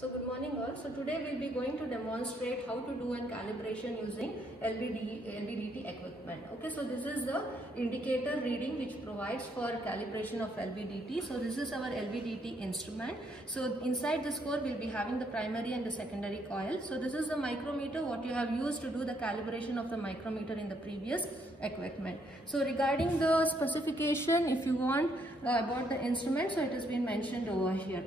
So good morning all. So today we will be going to demonstrate how to do an calibration using LVDT equipment. Okay, so this is the indicator reading which provides for calibration of LVDT. So this is our LVDT instrument. So inside this core we will be having the primary and the secondary coil. So this is the micrometer what you have used to do the calibration of the micrometer in the previous equipment. So regarding the specification, if you want about the instrument, so it has been mentioned over here.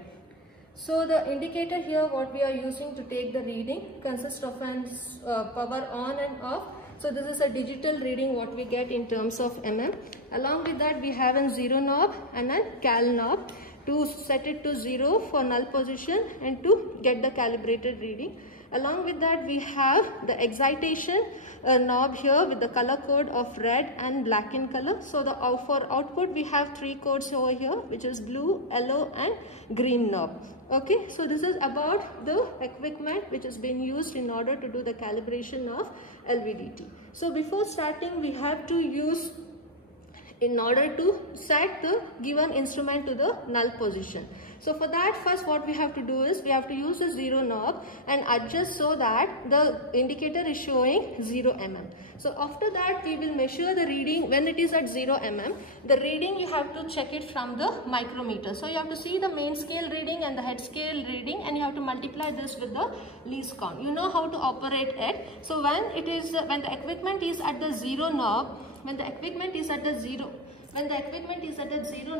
So the indicator here what we are using to take the reading consists of an power on and off. So this is a digital reading what we get in terms of mm. Along with that we have a 0 knob and a cal knob to set it to 0 for null position and to get the calibrated reading. Along with that we have the excitation knob here with the color code of red and black in color. So for output we have 3 codes over here, which is blue, yellow and green knob. Okay, so this is about the equipment which has been used in order to do the calibration of LVDT. So before starting we have to use, in order to set the given instrument to the null position. So for that, first what we have to do is we have to use a 0 knob and adjust so that the indicator is showing 0 mm. So after that we will measure the reading when it is at 0 mm. The reading you have to check it from the micrometer. So you have to see the main scale reading and the head scale reading, and you have to multiply this with the least count. You know how to operate it. So when the equipment is at the 0 knob, when the equipment is at the 0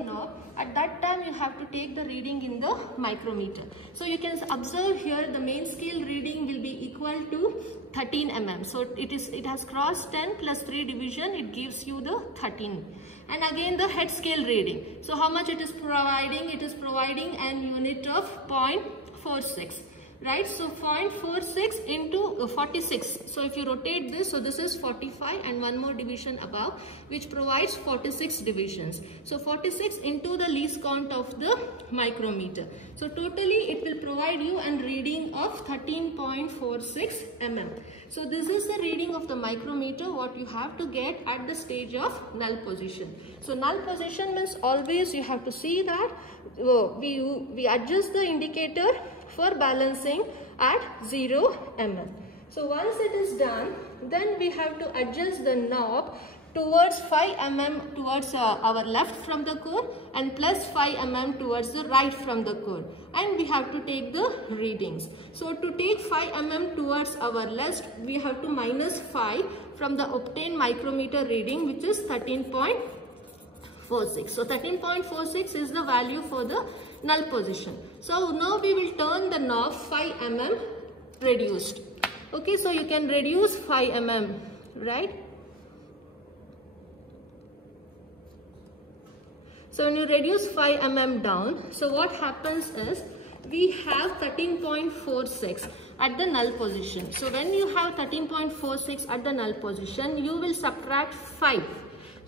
knob, at that time you have to take the reading in the micrometer. So you can observe here the main scale reading will be equal to 13 mm. So it has crossed 10 plus 3 division, it gives you the 13. And again the head scale reading. So how much it is providing? It is providing an unit of 0.46. Right, so 0.46 into 46. So if you rotate this, so this is 45 and one more division above, which provides 46 divisions. So 46 into the least count of the micrometer. So totally it will provide you a reading of 13.46 mm. So this is the reading of the micrometer what you have to get at the stage of null position. So null position means always you have to see that we adjust the indicator for balancing at 0 mm. So once it is done, then we have to adjust the knob towards 5 mm towards our left from the core and plus 5 mm towards the right from the core, and we have to take the readings. So to take 5 mm towards our left, we have to minus 5 from the obtained micrometer reading, which is 13.46. So 13.46 is the value for the null position. So now we will turn the knob 5 mm reduced. Okay, so you can reduce 5 mm, right? So when you reduce 5 mm down, so what happens is we have 13.46 at the null position. So when you have 13.46 at the null position, you will subtract 5.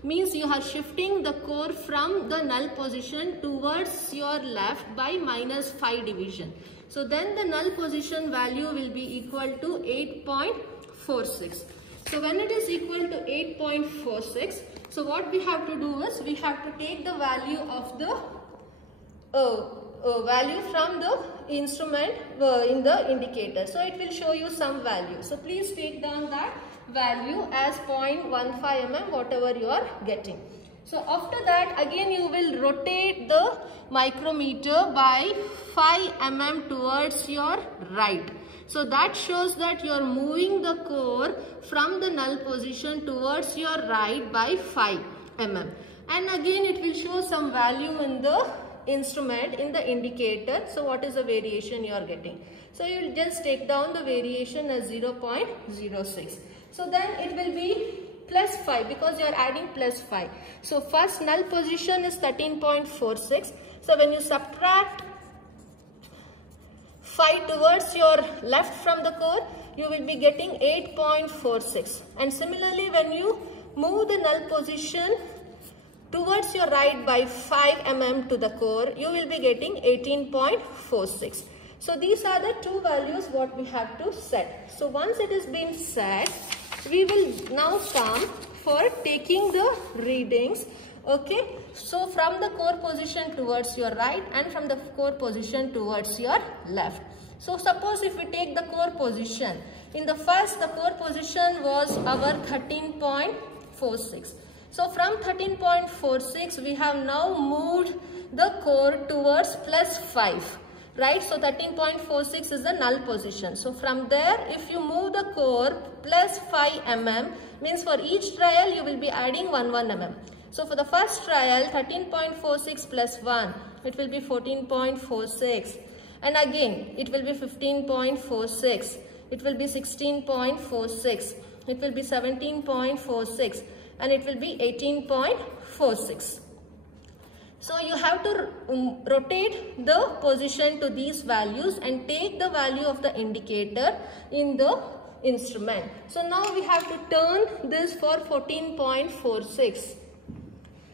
Means you are shifting the core from the null position towards your left by minus 5 division. So then the null position value will be equal to 8.46. So when it is equal to 8.46, so what we have to do is we have to take the value of the value from the instrument in the indicator. So it will show you some value. So please take down that value as 0.15 mm whatever you are getting. So after that again you will rotate the micrometer by 5 mm towards your right. So that shows that you are moving the core from the null position towards your right by 5 mm. And again it will show some value in the instrument in the indicator. So what is the variation you are getting? So you will just take down the variation as 0.06. So then it will be plus 5 because you are adding plus 5. So first null position is 13.46. So when you subtract 5 towards your left from the core, you will be getting 8.46. And similarly when you move the null position towards your right by 5 mm to the core, you will be getting 18.46. So these are the two values what we have to set. So once it is been set, we will now come for taking the readings. Okay, so from the core position towards your right and from the core position towards your left. So suppose if we take the core position, in the first the core position was our 13.46. So from 13.46 we have now moved the core towards plus 5. Right, so 13.46 is the null position. So from there, if you move the core plus 5 mm, means for each trial you will be adding 1 mm. So for the first trial, 13.46 plus 1, it will be 14.46. And again, it will be 15.46. It will be 16.46. It will be 17.46. And it will be 18.46. So you have to rotate the position to these values and take the value of the indicator in the instrument. So now we have to turn this for 14.46.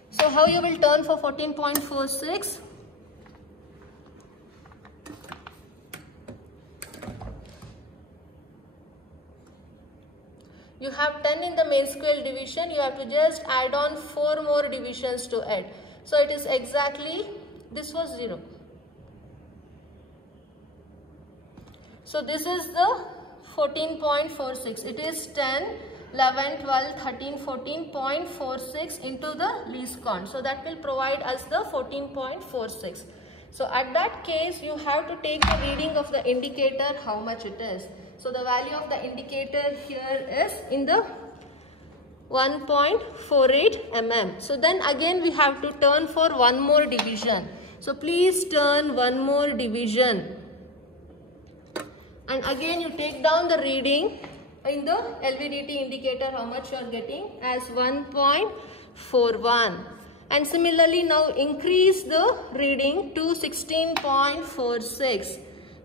So how you will turn for 14.46? You have 10 in the main scale division. You have to just add on 4 more divisions to it. So it is exactly, this was 0. So this is the 14.46. It is 10, 11, 12, 13, 14.46 into the least count. So that will provide us the 14.46. So at that case, you have to take the reading of the indicator, how much it is. So the value of the indicator here is in the 1.48 mm. So then again we have to turn for one more division. So please turn one more division. And again you take down the reading in the LVDT indicator, how much you are getting as 1.41. And similarly now increase the reading to 16.46.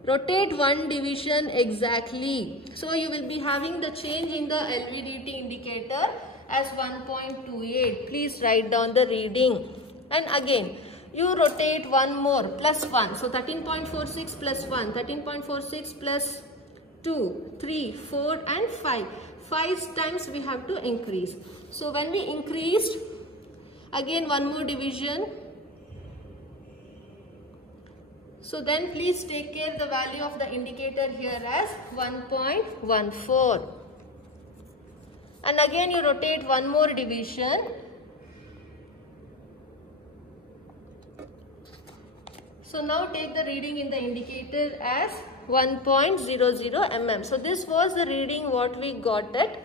Rotate one division exactly. So you will be having the change in the LVDT indicator as 1.28. Please write down the reading. And again, you rotate one more, plus 1. So 13.46 plus 1, 13.46 plus 2, 3, 4 and 5. 5 times we have to increase. So when we increased, again one more division. So then please take care the value of the indicator here as 1.14. And again you rotate one more division. So now take the reading in the indicator as 1.00 mm. So this was the reading what we got it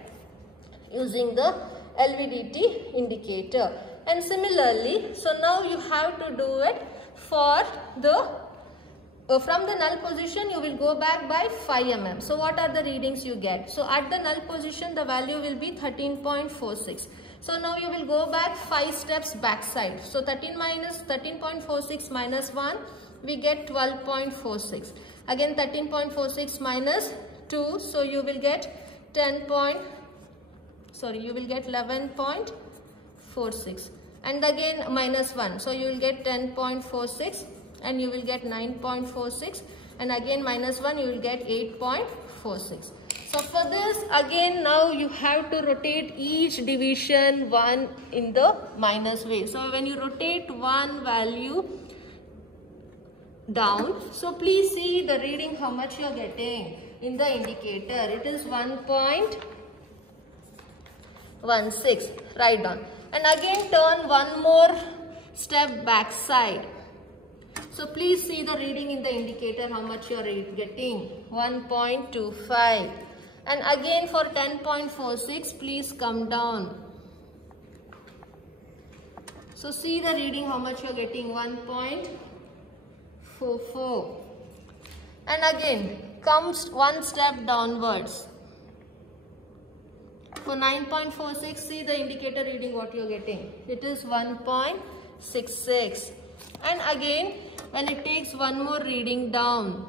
using the LVDT indicator. And similarly, so now you have to do it for the from the null position you will go back by 5 mm. So what are the readings you get? So at the null position the value will be 13.46. So now you will go back 5 steps backside. So 13.46 minus 1 we get 12.46. Again 13.46 minus 2, so you will get 11.46. And again minus 1, so you will get 10.46. And you will get 9.46, and again minus 1 you will get 8.46. So for this again now you have to rotate each division 1 in the minus way. So when you rotate one value down, so please see the reading how much you are getting in the indicator. It is 1.16. Write down. And again turn one more step backside. So please see the reading in the indicator how much you are getting, 1.25. And again for 10.46 please come down. So see the reading how much you are getting, 1.44. And again comes one step downwards. For 9.46 see the indicator reading what you are getting, it is 1.66. And again when it takes one more reading down,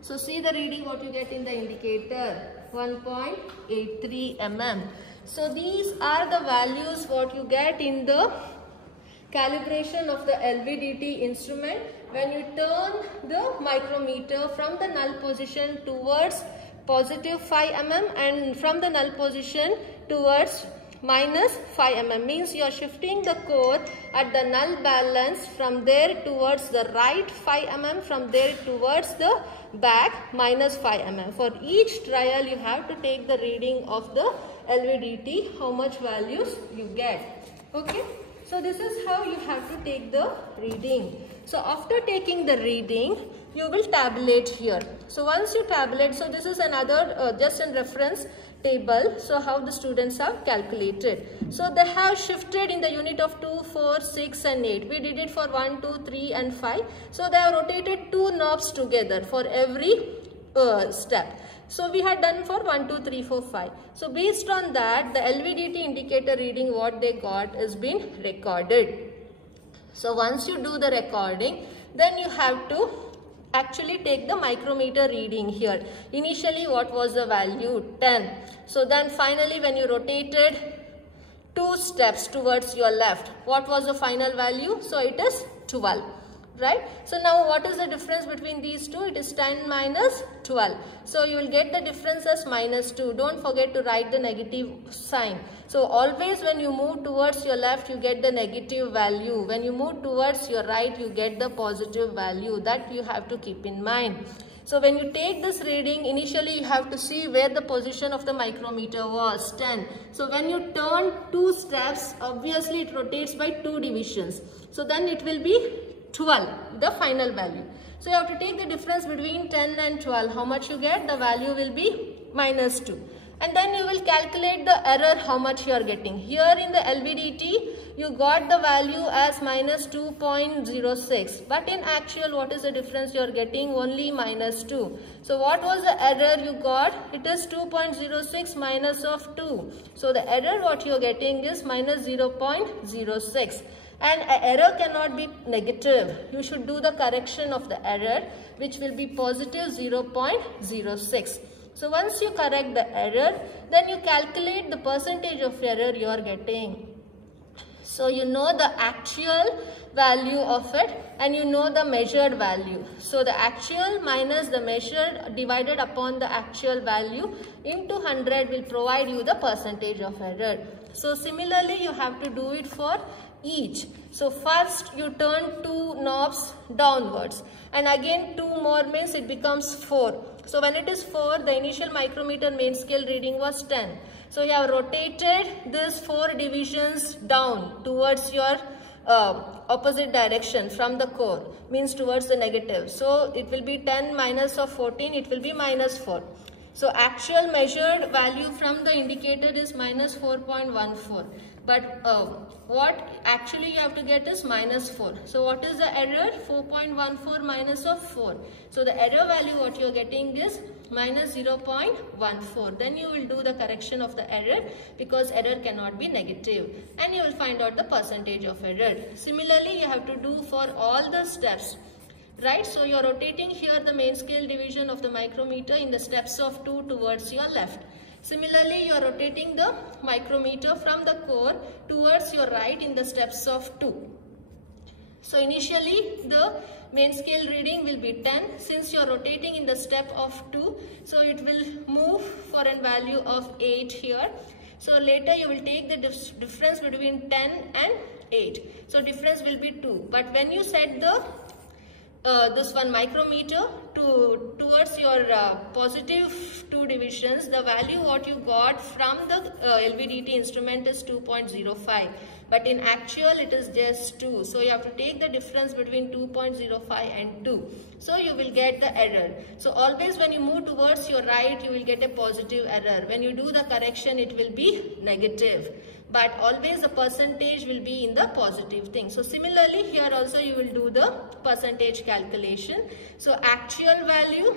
so see the reading what you get in the indicator, 1.83 mm. So these are the values what you get in the calibration of the LVDT instrument when you turn the micrometer from the null position towards positive 5 mm and from the null position towards minus 5 mm, means you are shifting the core at the null balance from there towards the right 5 mm, from there towards the back minus 5 mm. For each trial you have to take the reading of the LVDT, how much values you get. Okay, so this is how you have to take the reading. So after taking the reading, you will tabulate here. So once you tabulate, so this is another just in reference table, so how the students have calculated. So they have shifted in the unit of 2, 4, 6 and 8. We did it for 1, 2, 3 and 5. So they have rotated 2 knobs together for every step. So we had done for 1, 2, 3, 4, 5. So based on that, the LVDT indicator reading what they got is been recorded. So once you do the recording, then you have to actually take the micrometer reading here. Initially what was the value? 10. So then finally when you rotated 2 steps towards your left, what was the final value? So it is 12. Right? So now what is the difference between these two? It is 10 minus 12. So you will get the difference as minus 2. Don't forget to write the negative sign. So always when you move towards your left, you get the negative value. When you move towards your right, you get the positive value. That you have to keep in mind. So when you take this reading, initially you have to see where the position of the micrometer was, 10. So when you turn 2 steps, obviously it rotates by 2 divisions. So then it will be 12, the final value. So you have to take the difference between 10 and 12. How much you get? The value will be minus 2. And then you will calculate the error, how much you are getting. Here in the LVDT, you got the value as minus 2.06. But in actual, what is the difference you are getting? Only minus 2. So what was the error you got? It is 2.06 minus of 2. So the error what you are getting is minus 0.06. And an error cannot be negative. You should do the correction of the error, which will be positive 0.06. So once you correct the error, then you calculate the percentage of error you are getting. So you know the actual value of it and you know the measured value. So the actual minus the measured divided upon the actual value into 100 will provide you the percentage of error. So similarly, you have to do it for each. So first you turn 2 knobs downwards and again 2 more means it becomes 4. So when it is 4, the initial micrometer main scale reading was 10. So you have rotated this 4 divisions down towards your opposite direction from the core, means towards the negative. So it will be 10 minus of 14, it will be minus 4. So actual measured value from the indicator is minus 4.14. But what actually you have to get is minus 4. So what is the error? 4.14 minus of 4. So the error value what you are getting is minus 0.14. Then you will do the correction of the error because error cannot be negative. And you will find out the percentage of error. Similarly, you have to do for all the steps. Right, so you are rotating here the main scale division of the micrometer in the steps of 2 towards your left. Similarly, you are rotating the micrometer from the core towards your right in the steps of 2. So initially the main scale reading will be 10. Since you are rotating in the step of 2, so it will move for a value of 8 here. So later you will take the difference between 10 and 8. So difference will be 2. But when you set the this one micrometer towards your positive 2 divisions, the value what you got from the LVDT instrument is 2.05. But in actual it is just 2. So you have to take the difference between 2.05 and 2. So you will get the error. So always when you move towards your right, you will get a positive error. When you do the correction, it will be negative. But always the percentage will be in the positive thing. So similarly here also you will do the percentage calculation. So actual value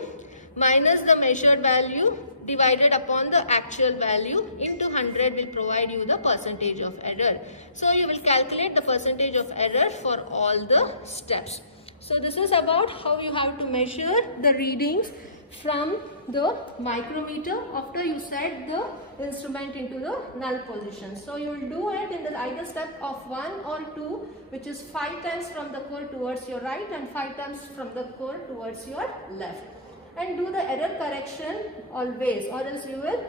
minus the measured value divided upon the actual value into 100 will provide you the percentage of error. So you will calculate the percentage of error for all the steps. So this is about how you have to measure the readings from the micrometer after you set the instrument into the null position. So you will do it in the either step of 1 or 2, which is 5 times from the core towards your right and 5 times from the core towards your left. and do the error correction always, or else you will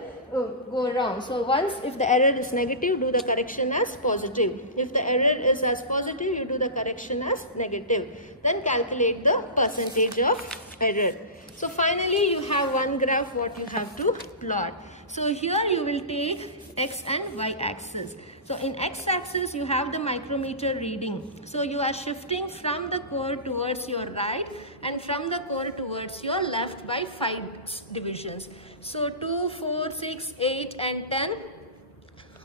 go wrong. So once if the error is negative, do the correction as positive. If the error is as positive, you do the correction as negative. Then calculate the percentage of error. So finally you have one graph what you have to plot. So here you will take x and y axis. So in x axis you have the micrometer reading. So you are shifting from the core towards your right and from the core towards your left by 5 divisions. So 2, 4, 6, 8 and 10,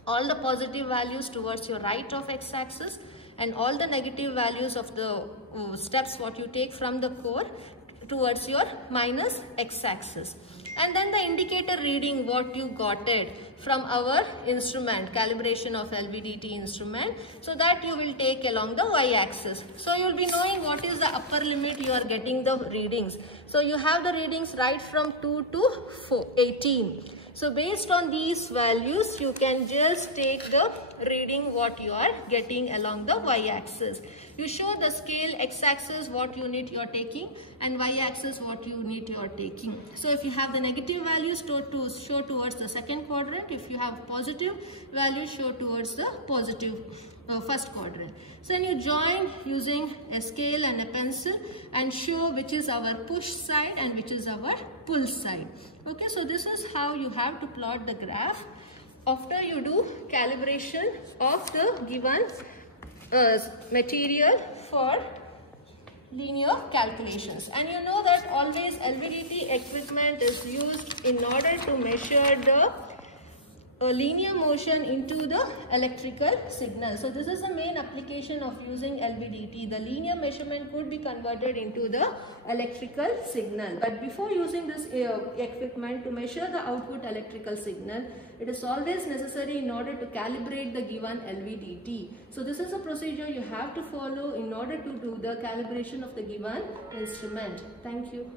all the positive values towards your right of x axis and all the negative values of the steps what you take from the core towards your minus x axis. And then the indicator reading what you got it from our instrument, calibration of LVDT instrument, so that you will take along the y axis. So you will be knowing what is the upper limit you are getting the readings. So you have the readings right from 2 to 18. So based on these values, you can just take the reading what you are getting along the y-axis. You show the scale x-axis what unit you are taking and y-axis what unit you are taking. So if you have the negative values, show towards the second quadrant. If you have positive values, show towards the positive first quadrant. So then you join using a scale and a pencil and show which is our push side and which is our pull side. Okay, so this is how you have to plot the graph after you do calibration of the given material for linear calculations. And you know that always LVDT equipment is used in order to measure the linear motion into the electrical signal. So this is the main application of using LVDT. The linear measurement could be converted into the electrical signal. But before using this equipment to measure the output electrical signal, it is always necessary in order to calibrate the given LVDT. So this is a procedure you have to follow in order to do the calibration of the given instrument. Thank you.